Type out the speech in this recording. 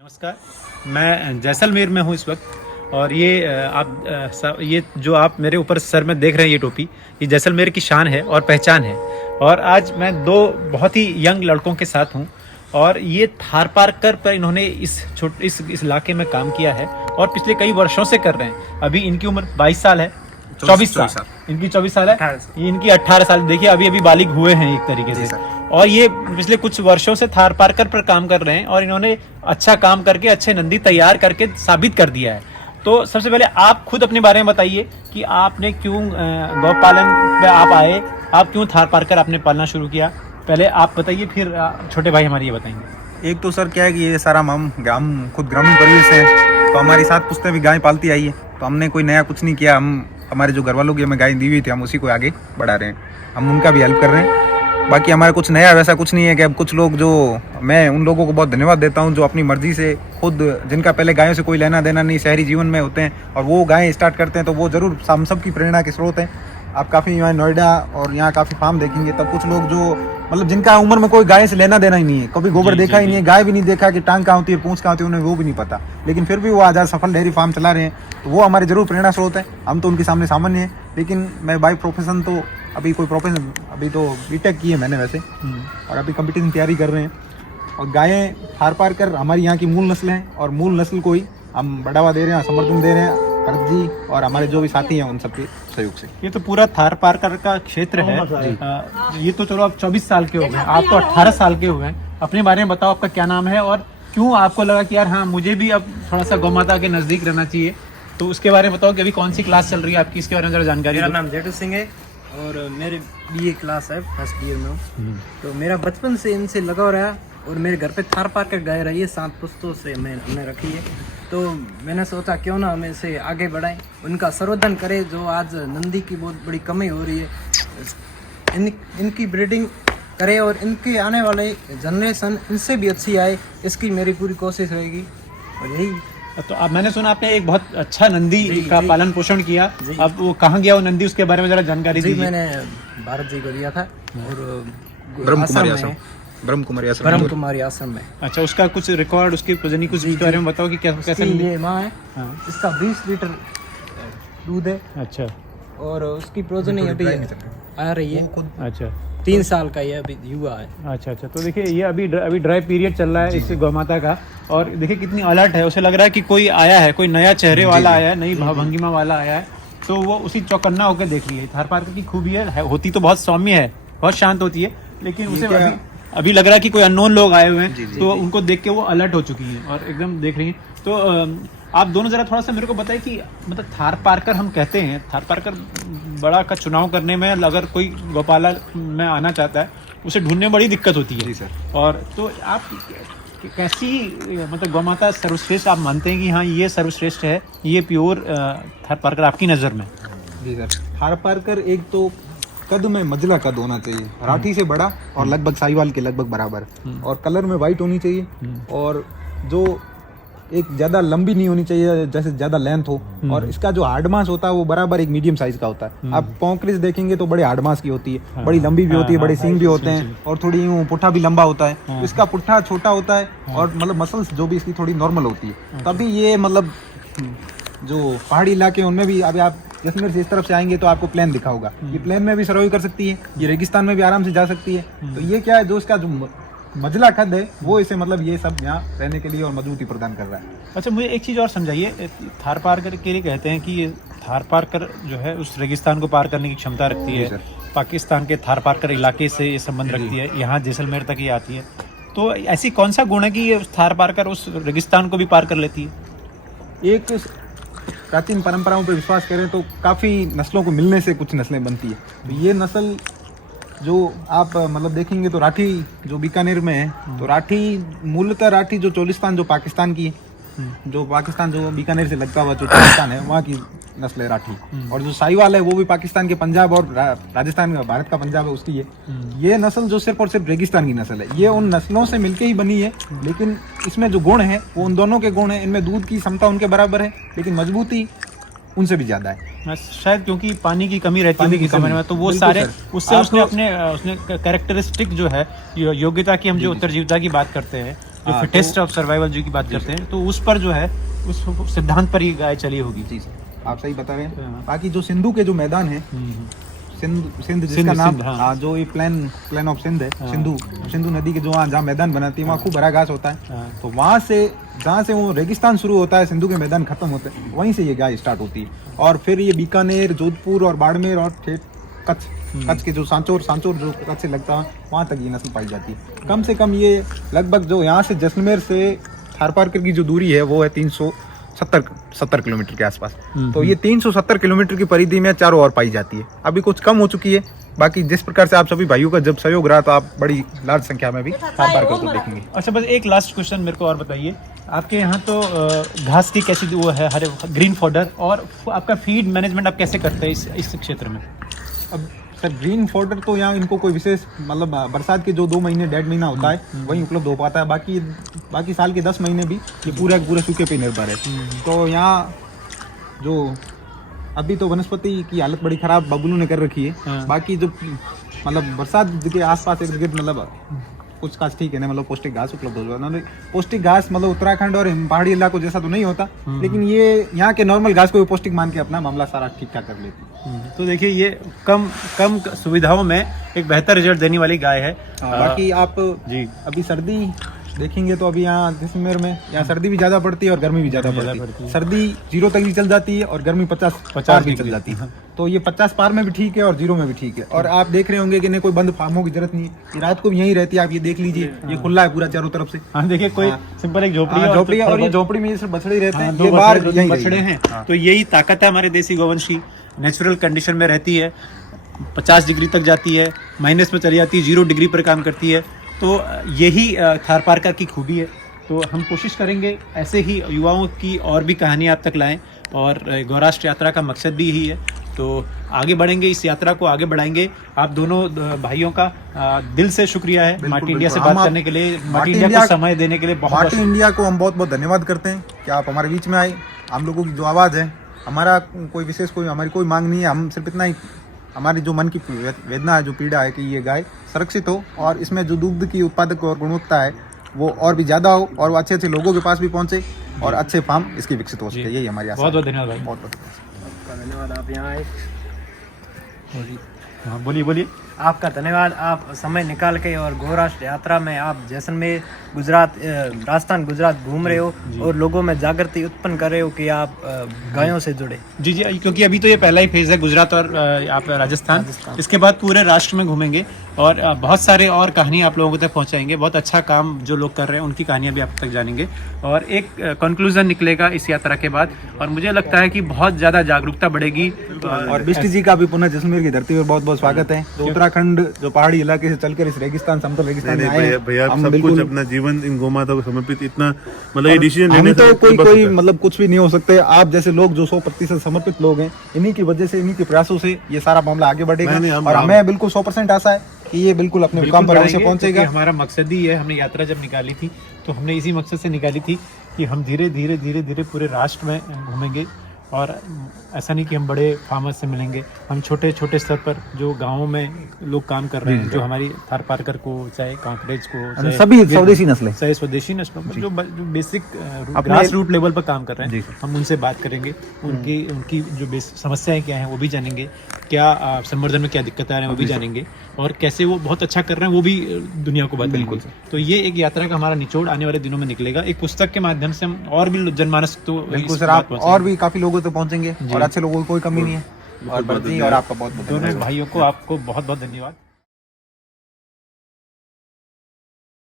नमस्कार। मैं जैसलमेर में हूँ इस वक्त और ये जो आप मेरे ऊपर सर में देख रहे हैं ये टोपी, ये जैसलमेर की शान है और पहचान है। और आज मैं दो बहुत ही यंग लड़कों के साथ हूँ और ये थारपारकर पर इन्होंने इस इलाके में काम किया है और पिछले कई वर्षों से कर रहे हैं। अभी इनकी उम्र 22 साल है, 24 साल, इनकी 24 साल है, ये इनकी 18 साल। देखिए अभी अभी बालिग हुए हैं एक तरीके से। और ये पिछले कुछ वर्षों से थारपारकर पर काम कर रहे हैं और इन्होंने अच्छा काम करके अच्छे नंदी तैयार करके साबित कर दिया है। तो सबसे पहले आप खुद अपने बारे में बताइए कि आपने क्यों गौपालन पे आप आए, आप क्यों थारपारकर आपने पालना शुरू किया। पहले आप बताइए, फिर छोटे भाई हमारे ये बताएंगे। एक तो सर क्या है कि ये सारा हम खुद ग्रामीण परिवेश से हैं, तो हमारी 7 पुश्तें भी गाय पालती आई है। तो हमने कोई नया कुछ नहीं किया। हम हमारे जो घर वालों की हमें गाय दी हुई थी, हम उसी को आगे बढ़ा रहे हैं। हम उनका भी हेल्प कर रहे हैं। बाकी हमारा कुछ नया वैसा कुछ नहीं है कि अब कुछ लोग मैं उन लोगों को बहुत धन्यवाद देता हूं जो अपनी मर्जी से खुद, जिनका पहले गायों से कोई लेना देना नहीं, शहरी जीवन में होते हैं और वो गायें स्टार्ट करते हैं, तो वो ज़रूर हम सब की प्रेरणा के स्रोत हैं। आप काफ़ी यहाँ नोएडा और यहाँ काफ़ी फार्म देखेंगे, तब कुछ लोग जो मतलब जिनका उम्र में कोई गाय से लेना देना ही नहीं है, कभी गोबर देखा ही नहीं है, गाय भी नहीं देखा कि टांग कहाँ होती है, पूंछ कहाँ होती है, उन्हें वो भी नहीं पता, लेकिन फिर भी वो आज सफल डेयरी फार्म चला रहे हैं। तो वो हमारे जरूर प्रेरणा स्रोत है। हम तो उनके सामने सामान्य हैं, लेकिन मैं बाय प्रोफेशन तो अभी तो बीटेक की है मैंने वैसे, और अभी कंपटीशन तैयारी कर रहे हैं। और गायें थारपारकर हमारी यहाँ की मूल नस्ल हैं और मूल नस्ल को ही हम बढ़ावा दे रहे हैं, समर्थन दे रहे हैं भरत जी और हमारे जो भी साथी हैं उन सबके सहयोग से। ये तो पूरा थारपारकर का क्षेत्र है। ये तो चलो आप 24 साल के हो गए, आप तो 18 साल के हो गए। अपने बारे में बताओ, आपका क्या नाम है और क्यों आपको लगा कि यार हाँ मुझे भी अब थोड़ा सा गौ माता के नज़दीक रहना चाहिए। तो उसके बारे में बताओ कि अभी कौन सी क्लास चल रही है आपकी, इसके बारे में जरा जानकारी। मेरा नाम जेठू सिंह है और मेरे बीए क्लास है, फर्स्ट ईयर में हूँ। तो मेरा बचपन से इनसे लगाव रहा और मेरे घर पे थारपारकर गाय रही है, 7 पुश्तों से हमने रखी है। तो मैंने सोचा क्यों ना हम इसे आगे बढ़ाएं, उनका संवर्धन करें। जो आज नंदी की बहुत बड़ी कमी हो रही है, इनकी ब्रीडिंग करें और इनके आने वाले जनरेशन इनसे भी अच्छी आए, इसकी मेरी पूरी कोशिश रहेगी। और यही तो अब मैंने सुना आपने एक बहुत अच्छा नंदी का पालन पोषण किया। अब वो कहाँ गया वो नंदी, उसके बारे में जरा जानकारी दीजिए। मैंने भारत जी को दिया था और ब्रह्म कुमारी आश्रम में। अच्छा, उसका कुछ रिकॉर्ड, उसकी प्रजनी कुछ इसके बारे में बताओ कि कैसे ये माँ है। इसका 20 लीटर दूध है। अच्छा, और उसकी प्रोजनी अभी आ रही है। अच्छा, 3 साल का ये अभी युवा है। अच्छा। तो देखिए ये अभी ड्राई पीरियड चल रहा है इस गौ माता का, और देखिए कितनी अलर्ट है। उसे लग रहा है कि कोई आया है, कोई नया चेहरे वाला आया है, नई भंगिमा वाला आया है। तो वो उसी चौकन्ना होकर देख रही है। थारपारकर की खूबी है, होती तो बहुत सौम्य है, बहुत शांत होती है, लेकिन उसे अभी लग रहा है कि कोई अननोन लोग आए हुए हैं। तो उनको देख के वो अलर्ट हो चुकी है और एकदम देख रही है। तो आप दोनों जरा थोड़ा सा मेरे को बताइए कि मतलब थारपारकर हम कहते हैं, थारपारकर बड़ा का चुनाव करने में अगर कोई गौपाला में आना चाहता है उसे ढूंढने में बड़ी दिक्कत होती है। जी सर। और तो आप कैसी मतलब गौ माता सर्वश्रेष्ठ आप मानते हैं कि हाँ ये सर्वश्रेष्ठ है, ये प्योर थारपारकर आपकी नज़र में? जी सर, थारपारकर एक तो कद में मजला कद होना चाहिए, राठी से बड़ा और लगभग साहिवाल के लगभग बराबर, और कलर में वाइट होनी चाहिए, और जो एक ज़्यादा लंबी नहीं होनी चाहिए, जैसे ज़्यादा लेंथ हो, और इसका जो हार्ड मांस होता है वो बराबर एक मीडियम साइज का होता है। आप पॉन्क्रिस देखेंगे तो बड़े हार्ड मांस की होती है, बड़ी लंबी भी होती है, बड़े सींग भी होते हैं, और थोड़ी यूँ पुट्ठा भी लंबा होता है। तो इसका पुट्ठा छोटा होता है और मतलब मसल्स जो भी इसकी थोड़ी नॉर्मल होती है, तभी ये मतलब जो पहाड़ी इलाके उनमें भी, अभी आप जैसलमेर से इस तरफ से आएंगे तो आपको प्लेन दिखा होगा, ये प्लेन में भी सर्वाइव कर सकती है, ये रेगिस्तान में भी आराम से जा सकती है। तो ये क्या है, जो इसका जो मजला कद है वो इसे मतलब ये सब यहाँ रहने के लिए और मजबूती प्रदान कर रहा है। अच्छा, मुझे एक चीज़ और समझाइए। थारपारकर के लिए कहते हैं कि ये थारपारकर जो है उस रेगिस्तान को पार करने की क्षमता रखती है, पाकिस्तान के थारपारकर इलाके से ये संबंध रखती है, यहाँ जैसलमेर तक ये आती है। तो ऐसी कौन सा गुण है कि ये थारपारकर उस रेगिस्तान को भी पार कर लेती है? एक प्राचीन परंपराओं पर विश्वास करें तो काफ़ी नस्लों को मिलने से कुछ नस्लें बनती है। तो ये नस्ल जो आप मतलब देखेंगे तो राठी जो बीकानेर में है, तो राठी मूलतः राठी जो चोलिस्तान जो पाकिस्तान की, जो पाकिस्तान जो बीकानेर से लगता हुआ जो चोलिस्तान है वहाँ की नस्ल है राठी, और जो साहिवाल है वो भी पाकिस्तान के पंजाब और राजस्थान का, भारत का पंजाब है उसकी है। ये नस्ल जो सिर्फ और सिर्फ रेगिस्तान की नस्ल है, ये उन नस्लों से मिलके ही बनी है, लेकिन इसमें जो गुण है वो उन दोनों के गुण है। इनमें दूध की क्षमता उनके बराबर है, लेकिन मजबूती उनसे भी ज्यादा है, शायद क्योंकि पानी की कमी रहती है किसान में। तो वो सारे उससे उसने कैरेक्टरिस्टिक जो है, योग्यता की, हम जो उत्तरजीविता की बात करते हैं, जो हाँ, फिटेस्ट ऑफ सर्वाइवल जो की बात करते हैं, तो उस पर जो है उस सिद्धांत पर ये गाय चली होगी। जी सर, आप सही बता रहे हैं। हाँ। बाकी जो सिंधु के जो मैदान है, सिंध जिसका सिंध, नाम, हाँ। हाँ, जो ये प्लान ऑफ सिंध है, हाँ। सिंधु नदी के जो जहाँ मैदान बनाती है वहाँ खूब भरा घास होता है। हाँ। तो वहाँ से जहाँ से वो रेगिस्तान शुरू होता है, सिंधु के मैदान खत्म होते हैं, वहीं से ये गाय स्टार्ट होती है। और फिर ये बीकानेर, जोधपुर और बाड़मेर और ठेठ कच्छ के जो सांचौर जो कच्छ से लगता है वहाँ तक ये नस्ल पाई जाती है। कम से कम ये लगभग जो यहाँ से जैसलमेर से थारपारकर की जो दूरी है वो है 370 किलोमीटर के आसपास। तो ये 370 किलोमीटर की परिधि में चारों ओर पाई जाती है। अभी कुछ कम हो चुकी है। बाकी जिस प्रकार से आप सभी भाइयों का जब सहयोग रहा तो आप बड़ी लार्ज संख्या में भी थारपारकर को देखेंगे। अच्छा, बस एक लास्ट क्वेश्चन मेरे को और बताइए, आपके यहाँ तो घास की कैसी वो है, हरे ग्रीन फॉडर, और आपका फीड मैनेजमेंट आप कैसे करते हैं इस क्षेत्र में? अब सर ग्रीन फॉडर तो यहाँ इनको कोई विशेष मतलब बरसात के जो 2 महीने 1.5 महीना होता है वही उपलब्ध हो पाता है। बाकी साल के 10 महीने भी ये पूरे सूखे पे निर्भर है। तो यहाँ जो अभी तो वनस्पति की हालत बड़ी खराब बबलू ने कर रखी है। हाँ। बाकी जो मतलब बरसात के आसपास इर्द गिर्द मतलब कुछ खास ठीक है ना, मतलब पौष्टिक घास उपलब्ध हो जाता है। पौष्टिक घास मतलब उत्तराखंड और पहाड़ी इलाकों जैसा तो नहीं होता, लेकिन ये यहाँ के नॉर्मल घास को भी पौष्टिक मान के अपना मामला सारा ठीक ठाक कर लेती है। तो देखिए, ये कम सुविधाओं में एक बेहतर रिजल्ट देने वाली गाय है। बाकी आप जी अभी सर्दी देखेंगे तो अभी यहाँ जैसलमेर में यहाँ सर्दी भी ज्यादा पड़ती है और गर्मी भी ज्यादा पड़ती है। सर्दी 0 तक भी चल जाती है और गर्मी 50 भी चल जाती है। तो ये 50 पार में भी ठीक है और 0 में भी ठीक है। और आप देख रहे होंगे कि नहीं कोई बंद फार्मों की जरूरत नहीं है, ये रात को भी यहीं रहती है। आप ये देख लीजिए, ये खुला है पूरा चारों तरफ से। हाँ, देखिए कोई सिंपल एक झोपड़ी है, झोपड़ी है और ये झोपड़ी में ये सिर्फ बछड़े रहते हैं। दो ये बाहर बछड़े यहीं बछड़े रहेंगे। हैं। तो यही ताकत है हमारे देसी गोवंश की, नेचुरल कंडीशन में रहती है, 50 डिग्री तक जाती है, माइनस में चली जाती है, 0 डिग्री पर काम करती है। तो यही थारपारकर की खूबी है। तो हम कोशिश करेंगे ऐसे ही युवाओं की और भी कहानियाँ आप तक लाएं, और गौराष्ट्र यात्रा का मकसद भी यही है। तो आगे बढ़ेंगे, इस यात्रा को आगे बढ़ाएंगे। आप दोनों भाइयों का दिल से शुक्रिया है माटी इंडिया से बात करने के लिए, माटी इंडिया को समय देने के लिए। माटी इंडिया को हम बहुत बहुत धन्यवाद करते हैं कि आप हमारे बीच में आए। हम लोगों की जो आवाज़ है, हमारा कोई विशेष हमारी कोई मांग नहीं है। हम सिर्फ इतना ही, हमारी जो मन की वेदना है, जो पीड़ा है कि ये गाय सुरक्षित हो और इसमें जो दूध की उत्पादक और गुणवत्ता है वो और भी ज़्यादा हो और वो अच्छे लोगों के पास भी पहुँचे और अच्छे फार्म इसके विकसित हो सके। यही हमारी आशा। बहुत बहुत धन्यवाद भाई। बहुत आपका धन्यवाद, आप यहाँ आए। हाँ, बोलिए। आपका धन्यवाद, आप समय निकाल के और गौराष्ट्र यात्रा में आप जैसलमेर गुजरात, राजस्थान गुजरात घूम रहे हो और लोगों में जागृति उत्पन्न कर रहे हो कि आप गायों से जुड़े। जी, क्योंकि अभी तो ये पहला ही फेज है, गुजरात और आप राजस्थान। इसके बाद पूरे राष्ट्र में घूमेंगे और बहुत सारे और कहानी आप लोगों तक पहुंचाएंगे। बहुत अच्छा काम जो लोग कर रहे हैं उनकी कहानियां भी आप तक जानेंगे और एक कंक्लूजन निकलेगा इस यात्रा के बाद। और मुझे लगता है कि बहुत ज़्यादा जागरूकता बढ़ेगी। और बिष्ट जी का भी पुनः जैसलमेर की धरती पर बहुत बहुत स्वागत है। जो उत्तराखंड जो पहाड़ी इलाके से चलकर इस रेगिस्तान, समतल रेगिस्तान में आए, भैया सब कुछ अपना जीवन इन गौमाता को समर्पित, इतना मतलब ये डिसीजन हम तो कोई मतलब कुछ भी नहीं हो सकते। आप जैसे लोग जो 100% समर्पित लोग हैं, इन्हीं की वजह से, इन्हीं के प्रयासों से ये सारा मामला आगे बढ़ेगा। और हमें बिल्कुल 100% आशा है कि ये बिल्कुल अपने मुकाम पर अवश्य पहुंचेगा। हमारा मकसद ही है, हमने यात्रा जब निकाली थी तो हमने इसी मकसद से निकाली थी कि हम धीरे धीरे पूरे राष्ट्र में घूमेंगे। और ऐसा नहीं कि हम बड़े फार्मर्स से मिलेंगे, हम छोटे स्तर पर जो गांवों में लोग काम कर रहे हैं, जो हमारी थारपारकर को, चाहे कांकरेज को, सभी स्वदेशी नस्लें, चाहे स्वदेशी नस्लों पर जो बेसिक ग्रास रूट लेवल पर काम कर रहे हैं, हम उनसे बात करेंगे। उनकी जो समस्याएं क्या हैं वो भी जानेंगे, क्या संवर्धन में क्या दिक्कत आ रहे हैं वो भी जानेंगे, और कैसे वो बहुत अच्छा कर रहे हैं वो भी दुनिया को बताएंगे। तो ये एक यात्रा का हमारा निचोड़ आने वाले दिनों में निकलेगा। एक पुस्तक के माध्यम से हम और भी जनमानस तो बिल्कुल सर, आप और भी काफी लोगों तक पहुंचेंगे और अच्छे लोगों की कोई कमी नहीं है। और आपका बहुत दोनों भाइयों को आपको बहुत बहुत धन्यवाद।